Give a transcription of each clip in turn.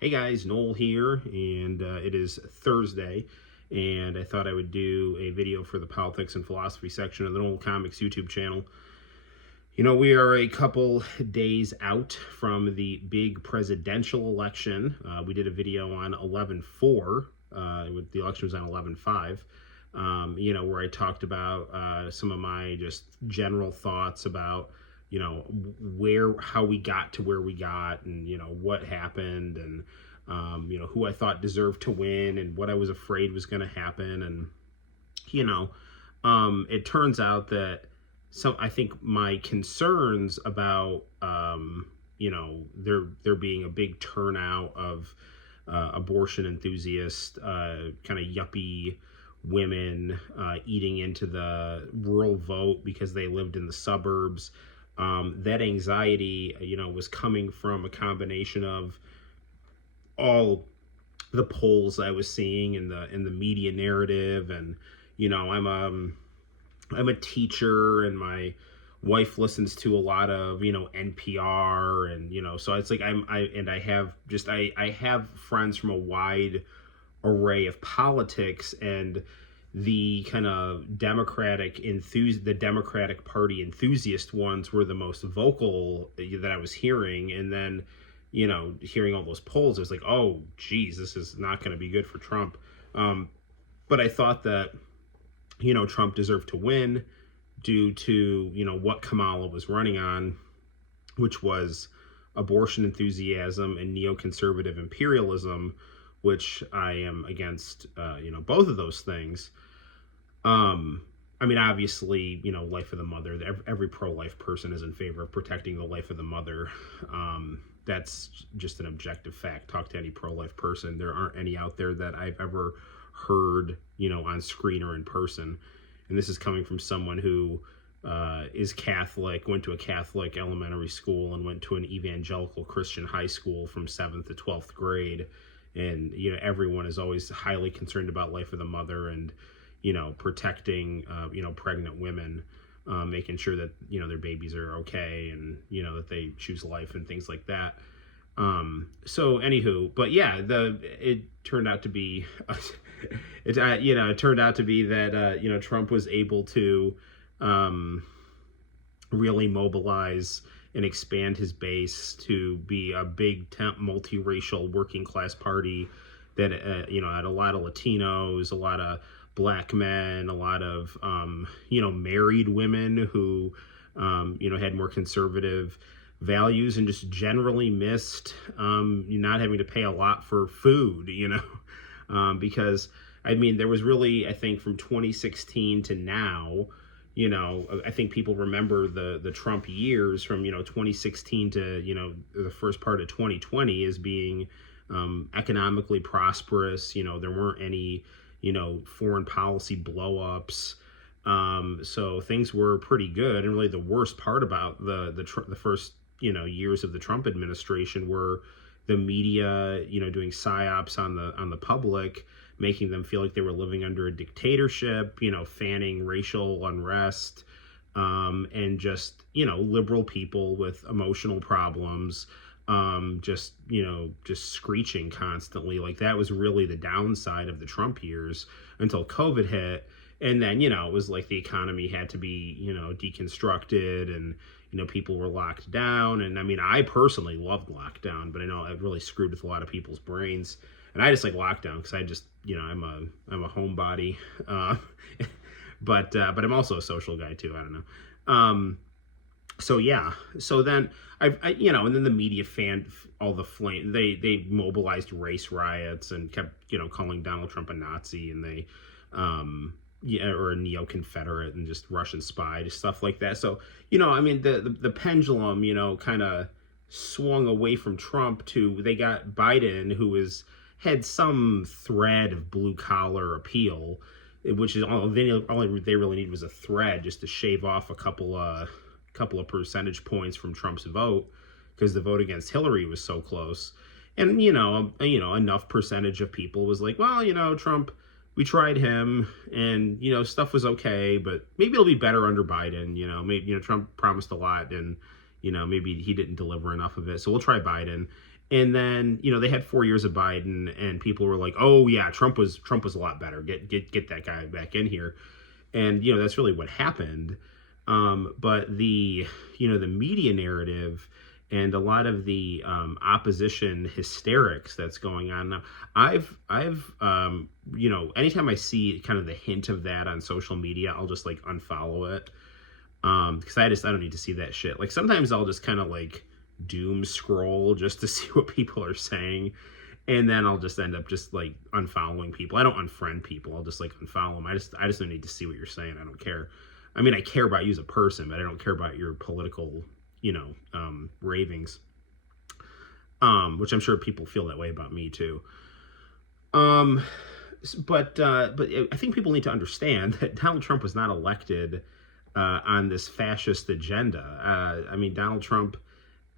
Hey guys, Noel here, and it is Thursday, and I thought I would do a video for the politics and philosophy section of the Noel Comics YouTube channel. You know, we are a couple days out from the big presidential election. We did a video on 11/4. The election was on 11/5. Where I talked about some of my just general thoughts about how we got to where we got, and what happened, and who I thought deserved to win, and what I was afraid was going to happen. And it turns out that I think my concerns about there being a big turnout of abortion enthusiasts, kind of yuppie women eating into the rural vote because they lived in the suburbs. That anxiety, was coming from a combination of all the polls I was seeing in the media narrative, and I'm a teacher, and my wife listens to a lot of NPR, and so it's like I have friends from a wide array of politics, and the kind of the Democratic Party enthusiast ones were the most vocal that I was hearing. And then hearing all those polls, I was like, oh geez, this is not going to be good for Trump. But I thought that Trump deserved to win due to what Kamala was running on, which was abortion enthusiasm and neoconservative imperialism, which I am against, both of those things. Obviously, life of the mother, every pro-life person is in favor of protecting the life of the mother. That's just an objective fact. Talk to any pro-life person. There aren't any out there that I've ever heard, on screen or in person. And this is coming from someone who is Catholic, went to a Catholic elementary school, and went to an evangelical Christian high school from 7th to 12th grade. And everyone is always highly concerned about life of the mother, and protecting pregnant women, making sure that their babies are okay, and that they choose life and things like that. So anywho, but yeah, it turned out to be it turned out to be that Trump was able to really mobilize and expand his base to be a big multiracial working class party that had a lot of Latinos, a lot of black men, a lot of married women who had more conservative values, and just generally missed not having to pay a lot for food, because there was really, I think, from 2016 to now, I think people remember the Trump years from 2016 to the first part of 2020 as being economically prosperous. There weren't any foreign policy blowups. So things were pretty good. And really the worst part about the first, years of the Trump administration were the media, doing psyops on the public, making them feel like they were living under a dictatorship, fanning racial unrest, and just, liberal people with emotional problems, just screeching constantly. Like, that was really the downside of the Trump years until COVID hit. And then, it was like the economy had to be, deconstructed, and, people were locked down. And I personally loved lockdown, but I know it really screwed with a lot of people's brains. And I just like lockdown because I just, I'm a homebody. But I'm also a social guy too. I don't know. So yeah, so then and then the media fanned all the flame. They mobilized race riots and kept, calling Donald Trump a Nazi, and they, or a neo-Confederate, and just Russian spy, just stuff like that. So, the pendulum, kind of swung away from Trump to, they got Biden, who had some thread of blue collar appeal, which is all they really need was a thread just to shave off a couple of percentage points from Trump's vote, because the vote against Hillary was so close. And enough percentage of people was like, well, Trump, we tried him, and stuff was okay, but maybe it'll be better under Biden. Maybe Trump promised a lot, and maybe he didn't deliver enough of it, so we'll try Biden. And then, they had 4 years of Biden, and people were like, "Oh yeah, Trump was a lot better. Get that guy back in here." And that's really what happened. But the media narrative and a lot of the opposition hysterics that's going on now. Anytime I see kind of the hint of that on social media, I'll just like unfollow it, because I don't need to see that shit. Like sometimes I'll just kind of like doom scroll just to see what people are saying, and then I'll just end up just like unfollowing people. I don't unfriend people. I'll just like unfollow them. I just don't need to see what you're saying. I don't care. I mean, I care about you as a person, but I don't care about your political, ravings. Which I'm sure people feel that way about me too. Um, but I think people need to understand that Donald Trump was not elected on this fascist agenda. I mean, Donald Trump,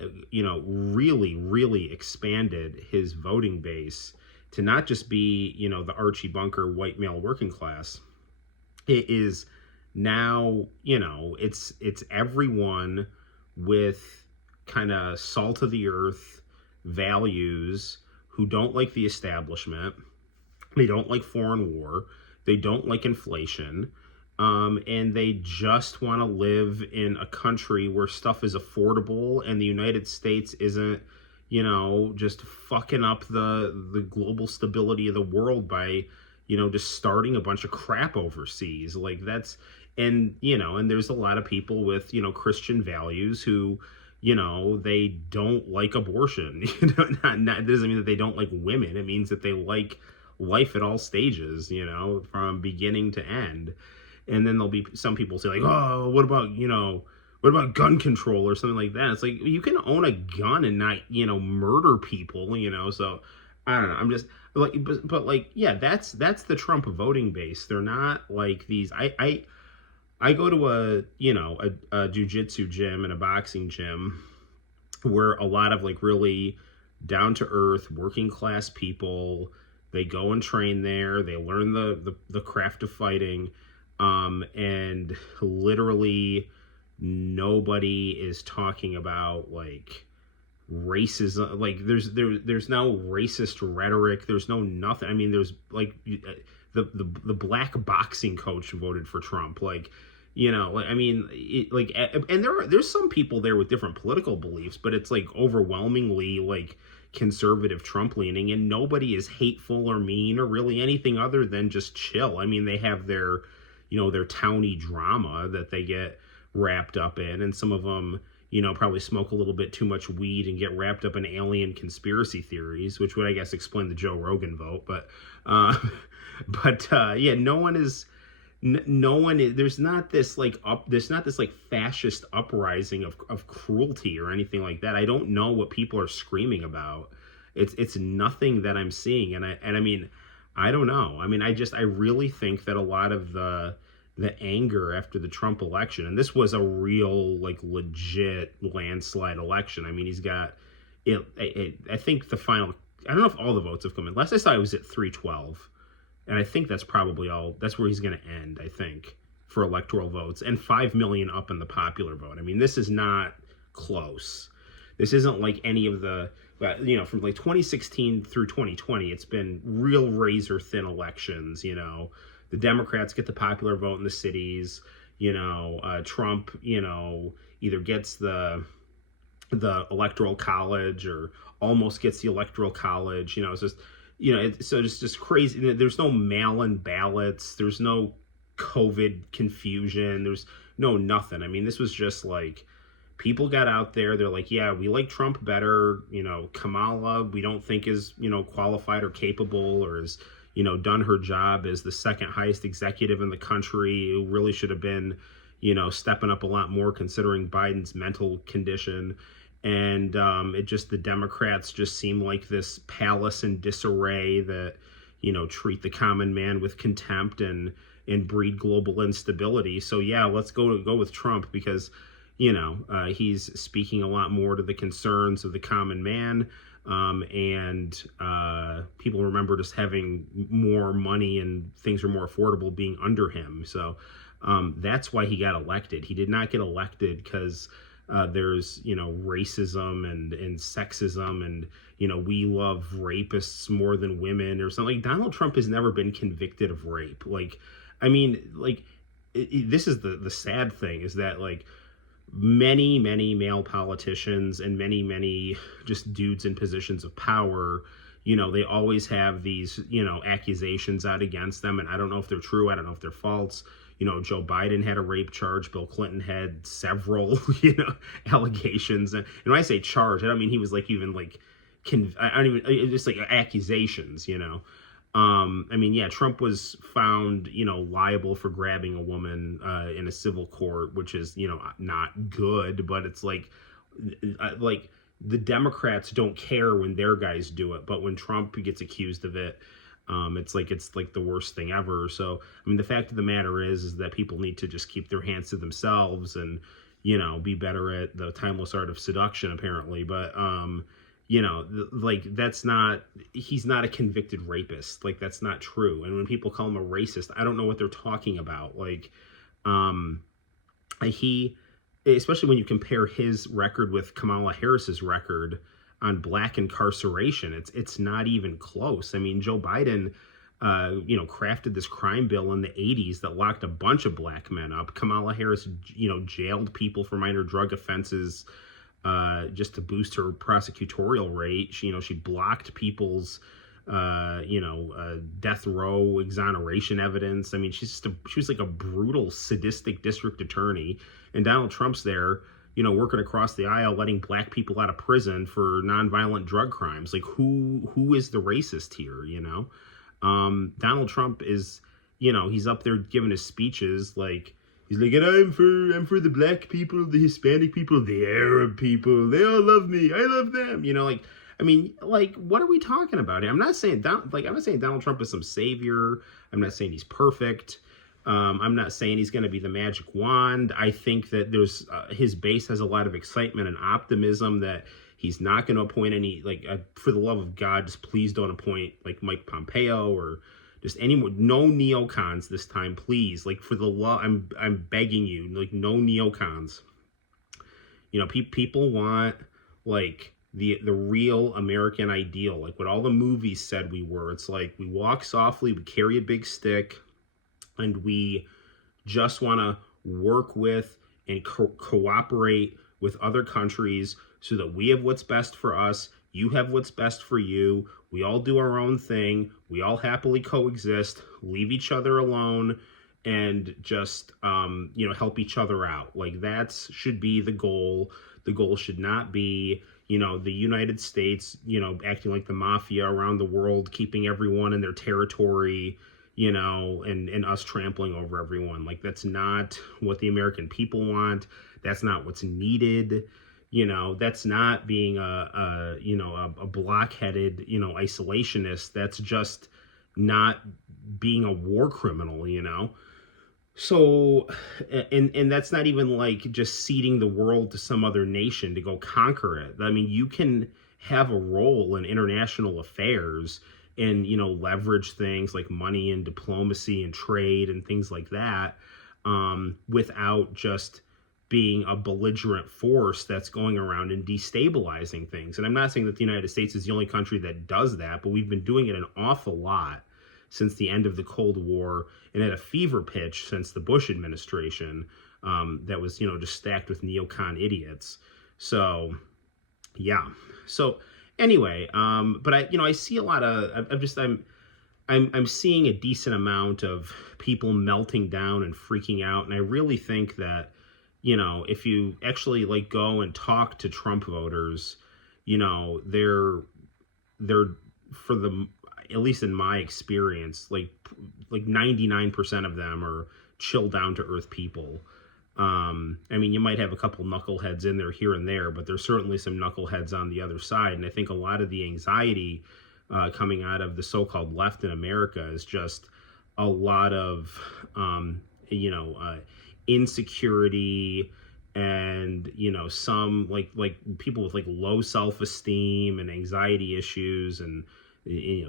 really, really expanded his voting base to not just be, the Archie Bunker white male working class. It is now, it's everyone with kind of salt of the earth values who don't like the establishment. They don't like foreign war. They don't like inflation. And they just want to live in a country where stuff is affordable and the United States isn't, just fucking up the global stability of the world by, just starting a bunch of crap overseas. Like and there's a lot of people with, Christian values who, they don't like abortion. It doesn't mean that they don't like women. It means that they like life at all stages, from beginning to end. And then there'll be some people say like, "Oh, what about gun control or something like that?" It's like, you can own a gun and not, murder people, So I don't know. I'm just like, but like, yeah, that's the Trump voting base. They're not like these. I go to a jujitsu gym and a boxing gym where a lot of like really down to earth working class people, they go and train there. They learn the craft of fighting. And literally nobody is talking about like racism. Like there's no racist rhetoric. There's no nothing. I mean, there's like the black boxing coach voted for Trump. Like, I mean, and there's some people there with different political beliefs, but it's like overwhelmingly like conservative Trump leaning, and nobody is hateful or mean or really anything other than just chill. I mean, they have their towny drama that they get wrapped up in, and some of them, probably smoke a little bit too much weed and get wrapped up in alien conspiracy theories, which would, I guess, explain the Joe Rogan vote. Yeah, there's not this like fascist uprising of cruelty or anything like that. I don't know what people are screaming about. It's nothing that I'm seeing, and I mean, I don't know. I mean, I really think that a lot of the anger after the Trump election, and this was a real like legit landslide election. I mean, he's got it. I think the final. I don't know if all the votes have come in. Last I saw, it was at 312. And I think that's probably all. That's where he's going to end, I think, for electoral votes, and 5 million up in the popular vote. I mean, this is not close. This isn't like any of the, from like 2016 through 2020, it's been real razor thin elections. The Democrats get the popular vote in the cities. Trump, either gets the electoral college or almost gets the electoral college. It's just. So it's just crazy. There's no mail-in ballots. There's no COVID confusion. There's no nothing. I mean, this was just like people got out there. They're like, yeah, we like Trump better. Kamala, we don't think is, qualified or capable or is, done her job as the second highest executive in the country, who really should have been, stepping up a lot more considering Biden's mental condition. And the Democrats just seem like this palace in disarray that, treat the common man with contempt and breed global instability. So yeah, let's go with Trump because, he's speaking a lot more to the concerns of the common man. And people remember just having more money and things are more affordable being under him. So that's why he got elected. He did not get elected because there's, racism and sexism, and, we love rapists more than women or something. Like, Donald Trump has never been convicted of rape. Like, I mean, like, this is the sad thing, is that, like, many male politicians and many just dudes in positions of power, they always have these, accusations out against them, and I don't know if they're true, I don't know if they're false. Joe Biden had a rape charge, Bill Clinton had several allegations, and when I say charge, I don't mean he was like even like I don't even, just like accusations. I mean, yeah, Trump was found, liable for grabbing a woman in a civil court, which is, not good, but it's like the Democrats don't care when their guys do it, but when Trump gets accused of it, it's like the worst thing ever. So, I mean, the fact of the matter is that people need to just keep their hands to themselves and, be better at the timeless art of seduction, apparently. But, like, he's not a convicted rapist. Like, that's not true. And when people call him a racist, I don't know what they're talking about. Like, he, especially when you compare his record with Kamala Harris's record on black incarceration, it's not even close. I mean, Joe Biden, crafted this crime bill in the 80s that locked a bunch of black men up. Kamala Harris, jailed people for minor drug offenses, just to boost her prosecutorial rate. She blocked people's, death row exoneration evidence. I mean, she was like a brutal, sadistic district attorney, and Donald Trump's there, working across the aisle, letting black people out of prison for nonviolent drug crimes. Like, who is the racist here? Donald Trump is, he's up there giving his speeches like, he's like, and I'm for the black people, the Hispanic people, the Arab people. They all love me. I love them. Like, I mean, like, what are we talking about here? I'm not saying Donald Trump is some savior. I'm not saying he's perfect. I'm not saying he's going to be the magic wand. I think that there's his base has a lot of excitement and optimism that he's not going to appoint any, like, for the love of God, just please don't appoint like Mike Pompeo or just any more, no neocons this time, please. Like, for the law, I'm begging you, like, no neocons. People want, like, the real American ideal, like what all the movies said we were. It's like, we walk softly, we carry a big stick, and we just want to work with and cooperate with other countries so that we have what's best for us, you have what's best for you, we all do our own thing, we all happily coexist, leave each other alone, and just, help each other out. Like, that should be the goal. The goal should not be, the United States, acting like the mafia around the world, keeping everyone in their territory, and us trampling over everyone. Like, that's not what the American people want. That's not what's needed. That's not being a blockheaded, isolationist. That's just not being a war criminal, So, and that's not even like just ceding the world to some other nation to go conquer it. I mean, you can have a role in international affairs and, leverage things like money and diplomacy and trade and things like that, without just being a belligerent force that's going around and destabilizing things. And I'm not saying that the United States is the only country that does that, but we've been doing it an awful lot since the end of the Cold War, and at a fever pitch since the Bush administration, that was, just stacked with neocon idiots. So, yeah. So anyway, but I see a lot of, I'm seeing a decent amount of people melting down and freaking out. And I really think that, if you actually like go and talk to Trump voters, they're for the, at least in my experience, like 99% of them are chill, down to earth people. I mean, you might have a couple knuckleheads in there here and there, but there's certainly some knuckleheads on the other side. And I think a lot of the anxiety coming out of the so-called left in America is just a lot of, insecurity and, some like people with like low self-esteem and anxiety issues and,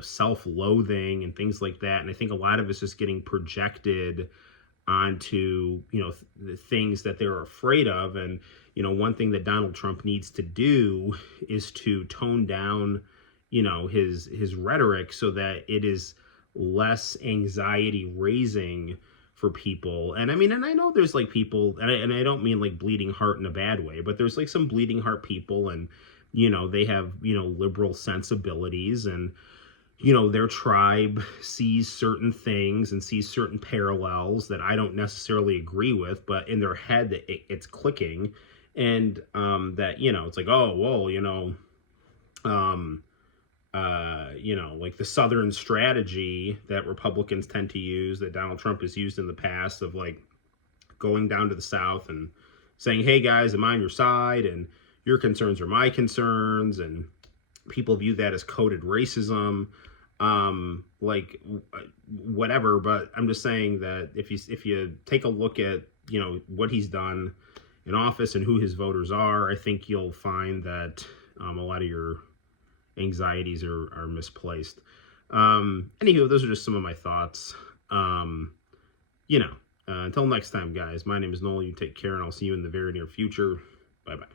self-loathing and things like that. And I think a lot of it's just getting projected onto, the things that they're afraid of. And, one thing that Donald Trump needs to do is to tone down, his rhetoric so that it is less anxiety raising for people. And I mean, and I know there's like people, and I don't mean like bleeding heart in a bad way, but there's like some bleeding heart people, and they have liberal sensibilities, and their tribe sees certain things and sees certain parallels that I don't necessarily agree with, but in their head it's clicking, and that it's like, oh well, um like the Southern strategy that Republicans tend to use, that Donald Trump has used in the past, of like going down to the South and saying, hey guys, I'm on your side, and your concerns are my concerns, and people view that as coded racism, like whatever. But I'm just saying that if you take a look at what he's done in office and who his voters are, I think you'll find that a lot of your anxieties are misplaced. Anywho, those are just some of my thoughts. Until next time, guys, my name is Noel. You take care, and I'll see you in the very near future. Bye bye.